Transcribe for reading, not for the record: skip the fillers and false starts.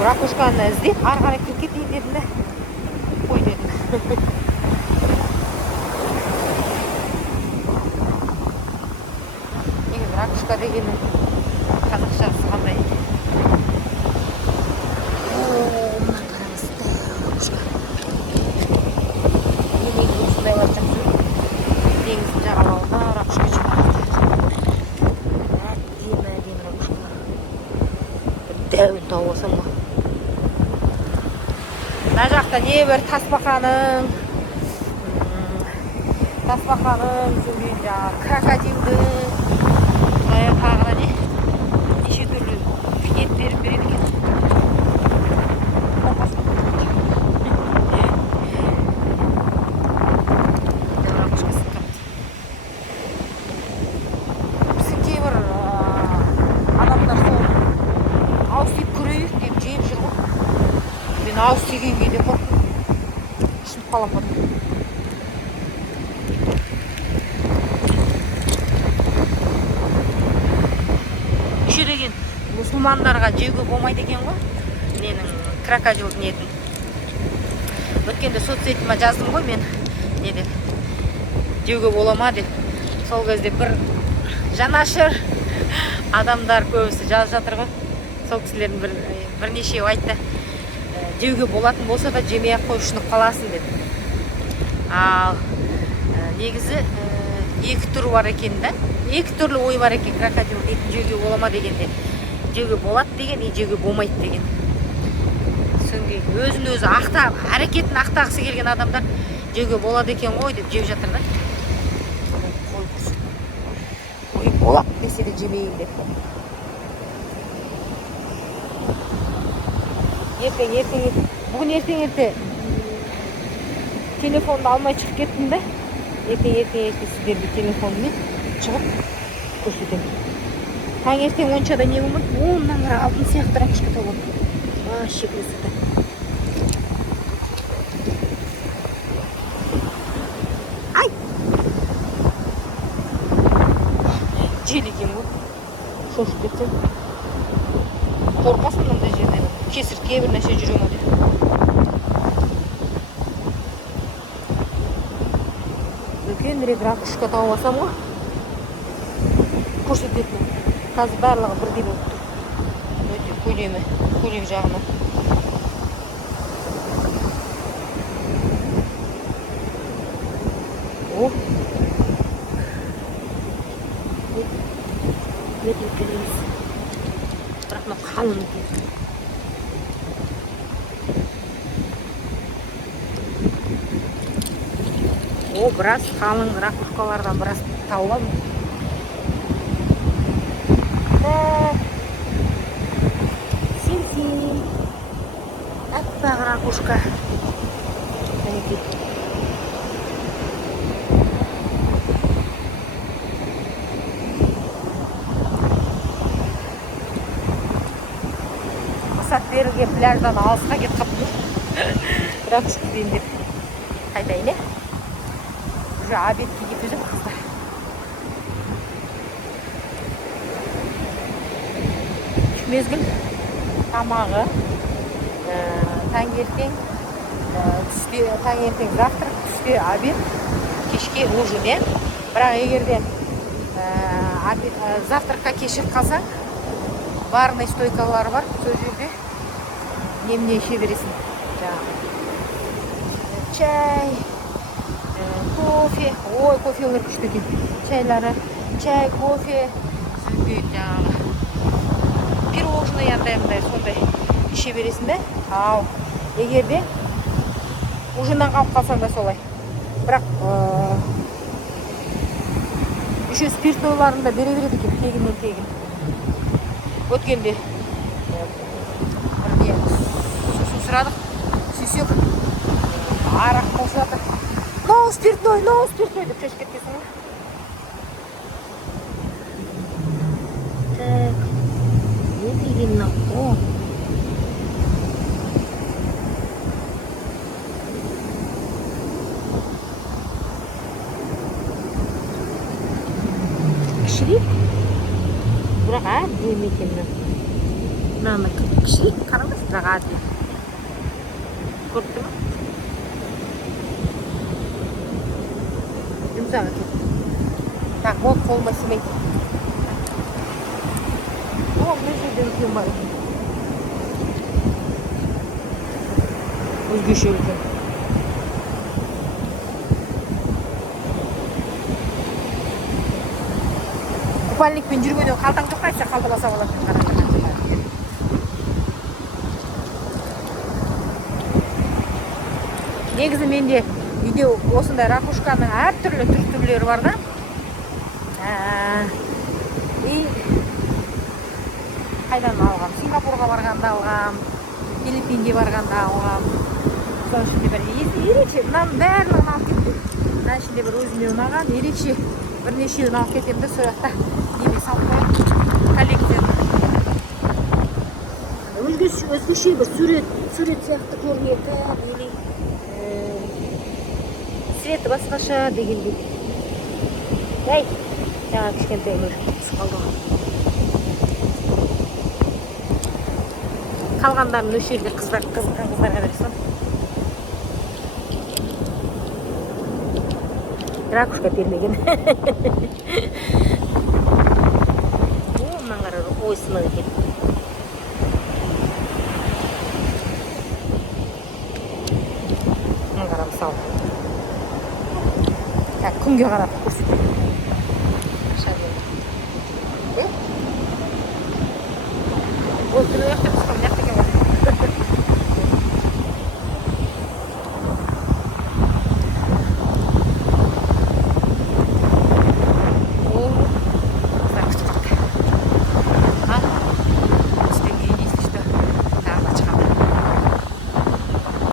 ракушканы іздеп ары қарай кіріп кетейін дедім де қой дедім. Негізі ракушка дегеннің қазақшасы қандай? Мына қараңыз, ракушка. Негізі осындай бар жақсы. Теңіздің жағалауында ракушка жинақта. Әдемі ракушкалар. Дәуін тауып алсам ғой. Мына жақта не бір тасбақаның, крокодилдің, тағы не? Неше түрлі ет беріп береді екен. Біздің кейбір адамдар сол ауыз тиіп көрейік деп жеп жүр ғой. Мен ауыз тиген кейде қорқып ішіп қалам ба. Еще деген мұсылмандарға жеуге болмайды екен ғой. Менің крокодилдің етін. Өткенде соцсетіме жаздым ғой мен. Не деп жеуге бола ма деп. Сол кезде бір жанашыр адамдар көбісі жазып жатыр ғой. Сол кісілердің бірнешеуі айтты. Жеуге болатын болса да жемей ақ қой, ұшынып қаласың деді. Ал негізі екі түрі бар екен да. Екі түрлі ой бар екен крокодил етін жеуге бола ма дегенде. Жеуге болады деген, жеуге болмайды деген. Соңғы өзін-өзі ақтап, әрекетін ақтағысы келген адамдар жеуге болады екен ғой деп жеп жатыр да. Ой, болады десе де жемейін деп. Бүгін ертең телефонды алмай шығып кеттім да. Ертең сіздерге телефонмен шығып көрсетемін. Таңертең оншада не болмады? Оннан қара алтын сияқты ракушка табылды. Вообще красота. Ай! Жел екен ғой. Шошып кетсем. Қорқасың мынандай жерден. Кесіртке бір нәрсе жүре ме деп. Үлкенірек ракушка тауып алсам ғой. Көрсететін. Қазір барлығы бірдей болып тұр. Өте көлем жағынан. О! Өте келеміз. Бірақ мына қалың екен. О, біраз қалың ракушкалардан біраз тауып алдым. Сен. Әппақ ракушка. Мақсат берілген пляждан алысқа кетіп қалыппын. Ракушка дейін деп. Қайтайын, е? Уже обедке кетіп қыздар. Мезгіл тамағы таңертең завтрак, түсте обед, кешке ужин, е? Бірақ егерде завтракқа кешігіп қалсаң, барный стойкалары бар, сол жерде немне іше бересің. Чай, кофе, ой, кофелер күшті екен. Чайлары, чай, кофе, сөйтіп жаңағы пирожный андай сондай іше бересің де. Ау, егерде ужиннан қалып қалсаң да солай. Бірақ еще спиртойларын да бере береді екен, тегіннен тегін. Өткенде бір сусын сұрадық, сүйсек арақ қосылады. No спиртной деп шешіп кеткесің ғой. Так, не деген нақо. Кішірек, бірақ әдемі екен. мынаны кішірек қараңыз, бірақ әділ. Көріп тұр ма? Жұмсақ екен. Так, вот қолыма симейді. О, мына жерде үлкен бар екен. Өзгеше үлкен. Купальникпен жүргенде қалтаң жоқ қайсы қалталаса болады. Негізі менде үйде осындай ракушканың әртүрлі түрлері бар да. Қайдан алғам? Сингапурға барғанда алғам, Филиппинге барғанда алғам. Соның ішінде бір ерекше, мынаның барлығын алып кеттім. Мына ішінде бір өзіме ұнаған, ерекше бірнешеуін алып кетемін де, сол жақта неме салып қоямын, коллекцияны. Өзгеше бір сурет сияқты көрінетін, или светі басқаша дегендей. Әй, жаңа кішкентай мөр қалды. Қалғандарын өш жерде қызыққан қыздарға бересің. Ракушка бермеген. Мынан қарар, ой сынық екен. Мынан қара мысалы. Күнге қарап көрсетейін. Ол күні өшті тұсқым,